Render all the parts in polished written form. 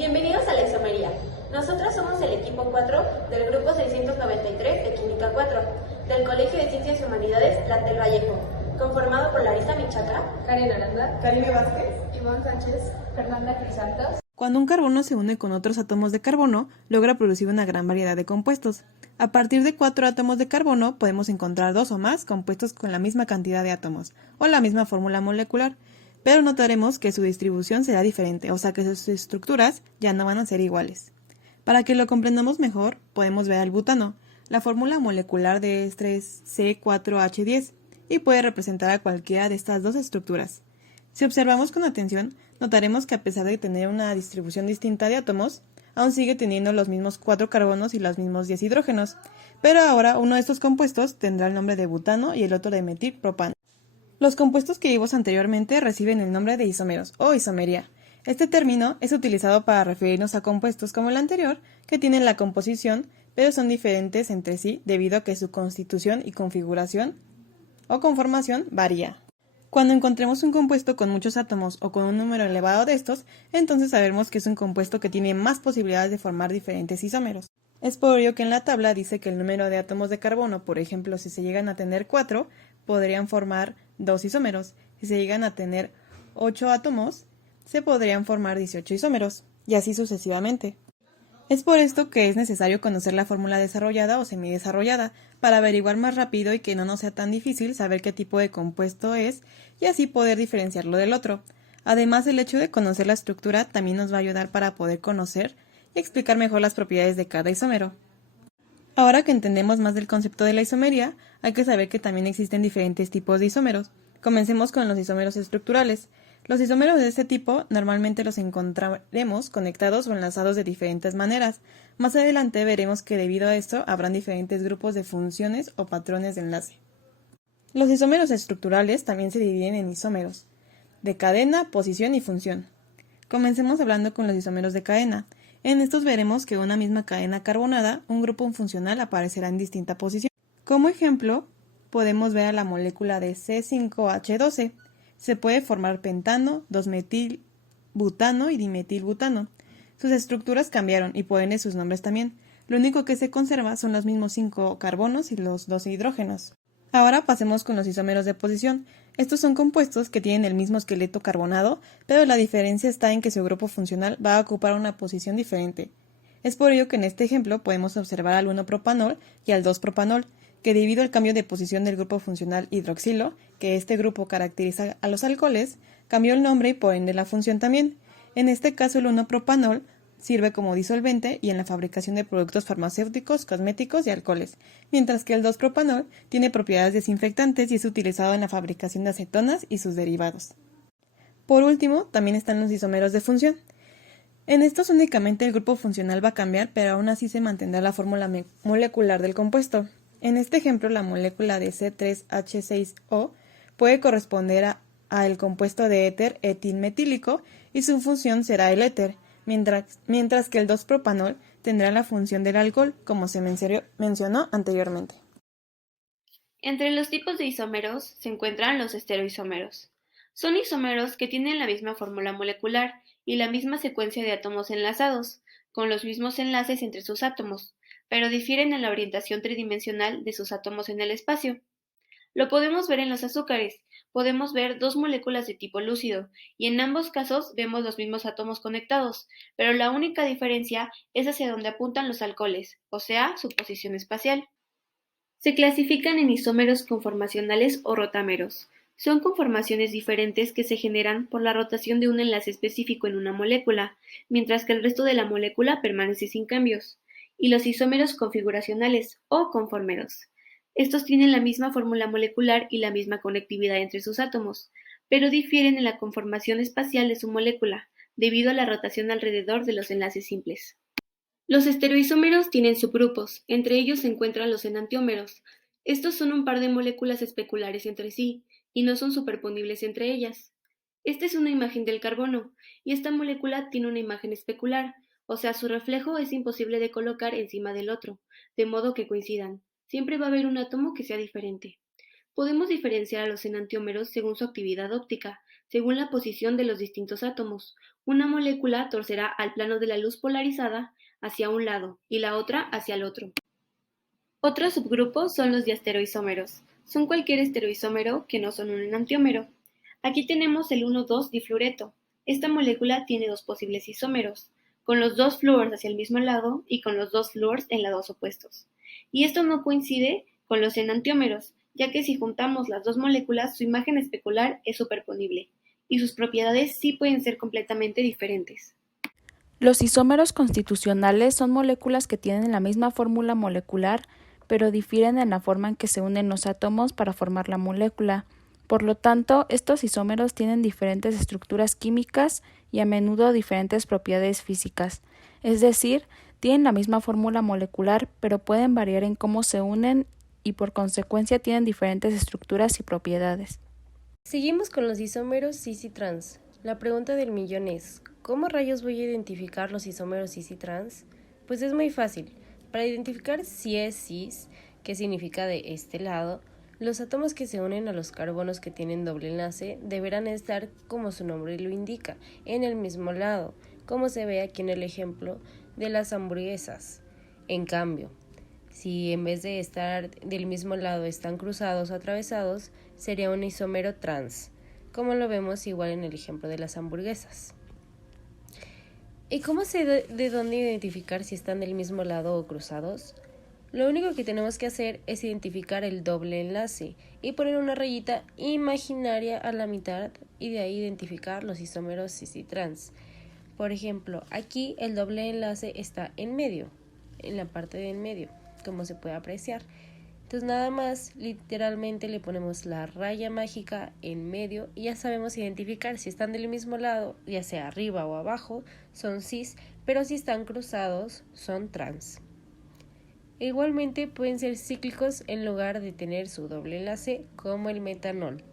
Bienvenidos a la isomería. Nosotros somos el equipo 4 del grupo 693 de Química 4 del Colegio de Ciencias y Humanidades Plantel Vallejo, conformado por Larisa Michaca, Karen Aranda, Karime Vázquez, Iván Sánchez, Fernanda Crisantos. Cuando un carbono se une con otros átomos de carbono, logra producir una gran variedad de compuestos. A partir de 4 átomos de carbono podemos encontrar 2 o más compuestos con la misma cantidad de átomos o la misma fórmula molecular, pero notaremos que su distribución será diferente, o sea que sus estructuras ya no van a ser iguales. Para que lo comprendamos mejor, podemos ver al butano. La fórmula molecular de este es C4H10 y puede representar a cualquiera de estas dos estructuras. Si observamos con atención, notaremos que a pesar de tener una distribución distinta de átomos, aún sigue teniendo los mismos 4 carbonos y los mismos 10 hidrógenos, pero ahora uno de estos compuestos tendrá el nombre de butano y el otro de metilpropano. Los compuestos que vimos anteriormente reciben el nombre de isómeros o isomería. Este término es utilizado para referirnos a compuestos como el anterior, que tienen la composición, pero son diferentes entre sí debido a que su constitución y configuración o conformación varía. Cuando encontremos un compuesto con muchos átomos o con un número elevado de estos, entonces sabremos que es un compuesto que tiene más posibilidades de formar diferentes isómeros. Es por ello que en la tabla dice que el número de átomos de carbono, por ejemplo, si se llegan a tener 4, podrían formar 2 isómeros. Si se llegan a tener 8 átomos, se podrían formar 18 isómeros, y así sucesivamente. Es por esto que es necesario conocer la fórmula desarrollada o semidesarrollada, para averiguar más rápido y que no nos sea tan difícil saber qué tipo de compuesto es, y así poder diferenciarlo del otro. Además, el hecho de conocer la estructura también nos va a ayudar para poder conocer y explicar mejor las propiedades de cada isómero. Ahora que entendemos más del concepto de la isomería, hay que saber que también existen diferentes tipos de isómeros. Comencemos con los isómeros estructurales. Los isómeros de este tipo normalmente los encontraremos conectados o enlazados de diferentes maneras. Más adelante veremos que debido a esto habrán diferentes grupos de funciones o patrones de enlace. Los isómeros estructurales también se dividen en isómeros de cadena, posición y función. Comencemos hablando con los isómeros de cadena. En estos veremos que en una misma cadena carbonada, un grupo funcional aparecerá en distinta posición. Como ejemplo, podemos ver a la molécula de C5H12. Se puede formar pentano, 2-metilbutano y dimetilbutano. Sus estructuras cambiaron y por ende sus nombres también. Lo único que se conserva son los mismos 5 carbonos y los 12 hidrógenos. Ahora pasemos con los isómeros de posición. Estos son compuestos que tienen el mismo esqueleto carbonado, pero la diferencia está en que su grupo funcional va a ocupar una posición diferente. Es por ello que en este ejemplo podemos observar al 1-propanol y al 2-propanol, que debido al cambio de posición del grupo funcional hidroxilo, que este grupo caracteriza a los alcoholes, cambió el nombre y por ende la función también. En este caso el 1-propanol sirve como disolvente y en la fabricación de productos farmacéuticos, cosméticos y alcoholes, mientras que el 2-propanol tiene propiedades desinfectantes y es utilizado en la fabricación de acetonas y sus derivados. Por último, también están los isómeros de función. En estos únicamente el grupo funcional va a cambiar, pero aún así se mantendrá la fórmula molecular del compuesto. En este ejemplo, la molécula de C3H6O puede corresponder al compuesto de éter etilmetílico y su función será el éter, mientras que el 2-propanol tendrá la función del alcohol, como se mencionó anteriormente. Entre los tipos de isómeros se encuentran los estereoisómeros. Son isómeros que tienen la misma fórmula molecular y la misma secuencia de átomos enlazados, con los mismos enlaces entre sus átomos, pero difieren en la orientación tridimensional de sus átomos en el espacio. Lo podemos ver en los azúcares. Podemos ver dos moléculas de tipo lúcido, y en ambos casos vemos los mismos átomos conectados, pero la única diferencia es hacia donde apuntan los alcoholes, o sea, su posición espacial. Se clasifican en isómeros conformacionales o rotámeros. Son conformaciones diferentes que se generan por la rotación de un enlace específico en una molécula, mientras que el resto de la molécula permanece sin cambios. Y los isómeros configuracionales o conformeros. Estos tienen la misma fórmula molecular y la misma conectividad entre sus átomos, pero difieren en la conformación espacial de su molécula, debido a la rotación alrededor de los enlaces simples. Los estereoisómeros tienen subgrupos, entre ellos se encuentran los enantiómeros. Estos son un par de moléculas especulares entre sí, y no son superponibles entre ellas. Esta es una imagen del carbono, y esta molécula tiene una imagen especular, o sea, su reflejo es imposible de colocar encima del otro, de modo que coincidan. Siempre va a haber un átomo que sea diferente. Podemos diferenciar a los enantiómeros según su actividad óptica. según la posición de los distintos átomos. Una molécula torcerá al plano de la luz polarizada hacia un lado y la otra hacia el otro. Otro subgrupo son los diastereoisómeros. Son cualquier estereoisómero que no son un enantiómero. Aquí tenemos el 1,2-difluoreto. Esta molécula tiene dos posibles isómeros, con los dos flúors hacia el mismo lado y con los dos flúors en lados opuestos. Y esto no coincide con los enantiómeros, ya que si juntamos las dos moléculas, su imagen especular es superponible, y sus propiedades sí pueden ser completamente diferentes. Los isómeros constitucionales son moléculas que tienen la misma fórmula molecular, pero difieren en la forma en que se unen los átomos para formar la molécula. Por lo tanto, estos isómeros tienen diferentes estructuras químicas y a menudo diferentes propiedades físicas. Es decir, tienen la misma fórmula molecular, pero pueden variar en cómo se unen y por consecuencia tienen diferentes estructuras y propiedades. Seguimos con los isómeros cis y trans. La pregunta del millón es, ¿cómo rayos voy a identificar los isómeros cis y trans? Pues es muy fácil. Para identificar si es cis, ¿qué significa de este lado? Los átomos que se unen a los carbonos que tienen doble enlace deberán estar, como su nombre lo indica, en el mismo lado, como se ve aquí en el ejemplo de las hamburguesas. En cambio, si en vez de estar del mismo lado están cruzados o atravesados, sería un isómero trans, como lo vemos igual en el ejemplo de las hamburguesas. ¿Y cómo sé de dónde identificar si están del mismo lado o cruzados? Lo único que tenemos que hacer es identificar el doble enlace y poner una rayita imaginaria a la mitad y de ahí identificar los isómeros cis y trans. Por ejemplo, aquí el doble enlace está en medio, en la parte de en medio, como se puede apreciar. Entonces nada más, literalmente le ponemos la raya mágica en medio y ya sabemos identificar si están del mismo lado, ya sea arriba o abajo, son cis, pero si están cruzados, son trans. Igualmente pueden ser cíclicos en lugar de tener su doble enlace, como el metanol.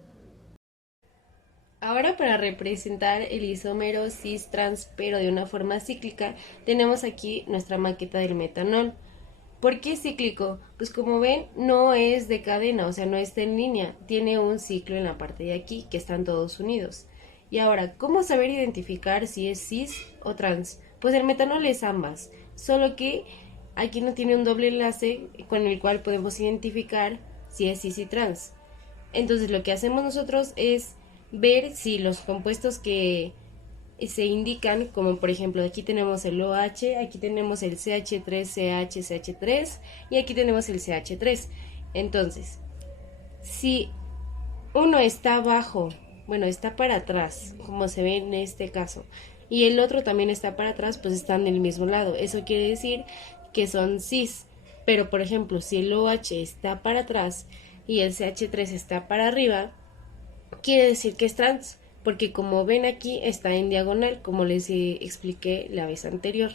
Ahora, para representar el isómero cis-trans pero de una forma cíclica, tenemos aquí nuestra maqueta del metanol. ¿Por qué cíclico? Pues como ven, no es de cadena, o sea, no está en línea, tiene un ciclo en la parte de aquí, que están todos unidos. Y ahora, ¿cómo saber identificar si es cis o trans? Pues el metanol es ambas, solo que aquí no tiene un doble enlace con el cual podemos identificar si es cis y trans. Entonces lo que hacemos nosotros es ver si los compuestos que se indican, como por ejemplo aquí tenemos el OH, aquí tenemos el CH3CH, y aquí tenemos el CH3. Entonces, si uno está abajo, bueno, está para atrás, como se ve en este caso, y el otro también está para atrás, pues están del mismo lado. Eso quiere decir que son cis. Pero por ejemplo, si el OH está para atrás y el CH3 está para arriba, quiere decir que es trans, porque como ven aquí está en diagonal, como les expliqué la vez anterior,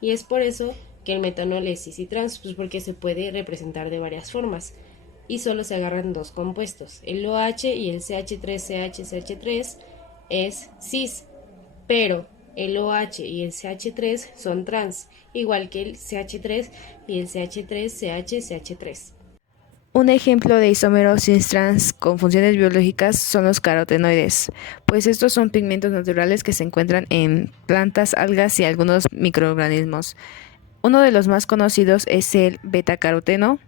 y es por eso que el metanol es cis y trans, pues porque se puede representar de varias formas y solo se agarran dos compuestos, el OH y el CH3CH es cis, pero el OH y el CH3 son trans, igual que el CH3 y el CH3CH. Un ejemplo de isómero cis-trans con funciones biológicas son los carotenoides, pues estos son pigmentos naturales que se encuentran en plantas, algas y algunos microorganismos. Uno de los más conocidos es el betacaroteno.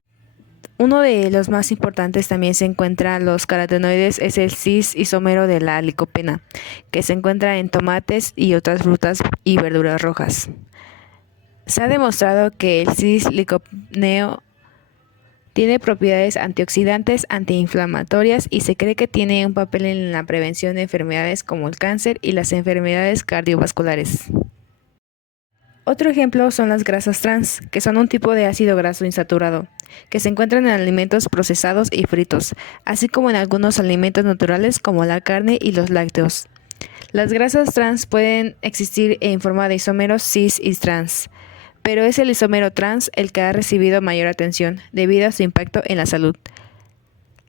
Uno de los más importantes también se encuentra los carotenoides, es el cis-isómero de la licopena, que se encuentra en tomates y otras frutas y verduras rojas. Se ha demostrado que el cis-licopeneo tiene propiedades antioxidantes, antiinflamatorias y se cree que tiene un papel en la prevención de enfermedades como el cáncer y las enfermedades cardiovasculares. Otro ejemplo son las grasas trans, que son un tipo de ácido graso insaturado, que se encuentran en alimentos procesados y fritos, así como en algunos alimentos naturales como la carne y los lácteos. Las grasas trans pueden existir en forma de isómeros cis y trans, pero es el isómero trans el que ha recibido mayor atención debido a su impacto en la salud.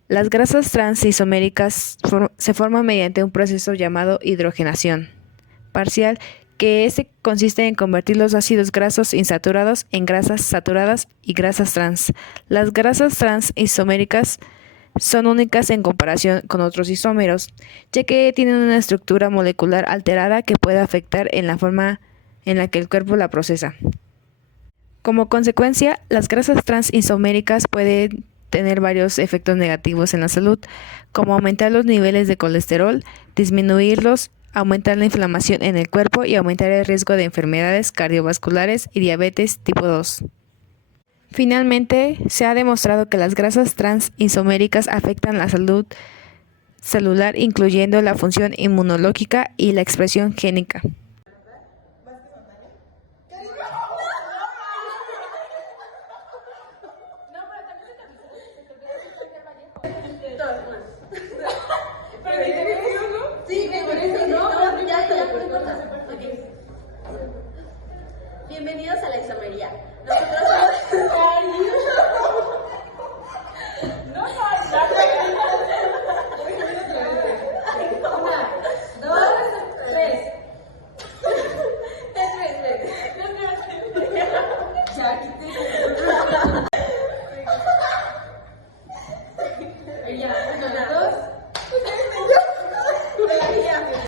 Las grasas trans isoméricas se forman mediante un proceso llamado hidrogenación parcial, que consiste en convertir los ácidos grasos insaturados en grasas saturadas y grasas trans. Las grasas trans isoméricas son únicas en comparación con otros isómeros, ya que tienen una estructura molecular alterada que puede afectar en la forma en la que el cuerpo la procesa. Como consecuencia, las grasas trans isoméricas pueden tener varios efectos negativos en la salud, como aumentar los niveles de colesterol, disminuirlos, aumentar la inflamación en el cuerpo y aumentar el riesgo de enfermedades cardiovasculares y diabetes tipo 2. Finalmente, se ha demostrado que las grasas trans isoméricas afectan la salud celular, incluyendo la función inmunológica y la expresión génica. Bienvenidos a la isomería. Nosotros somos...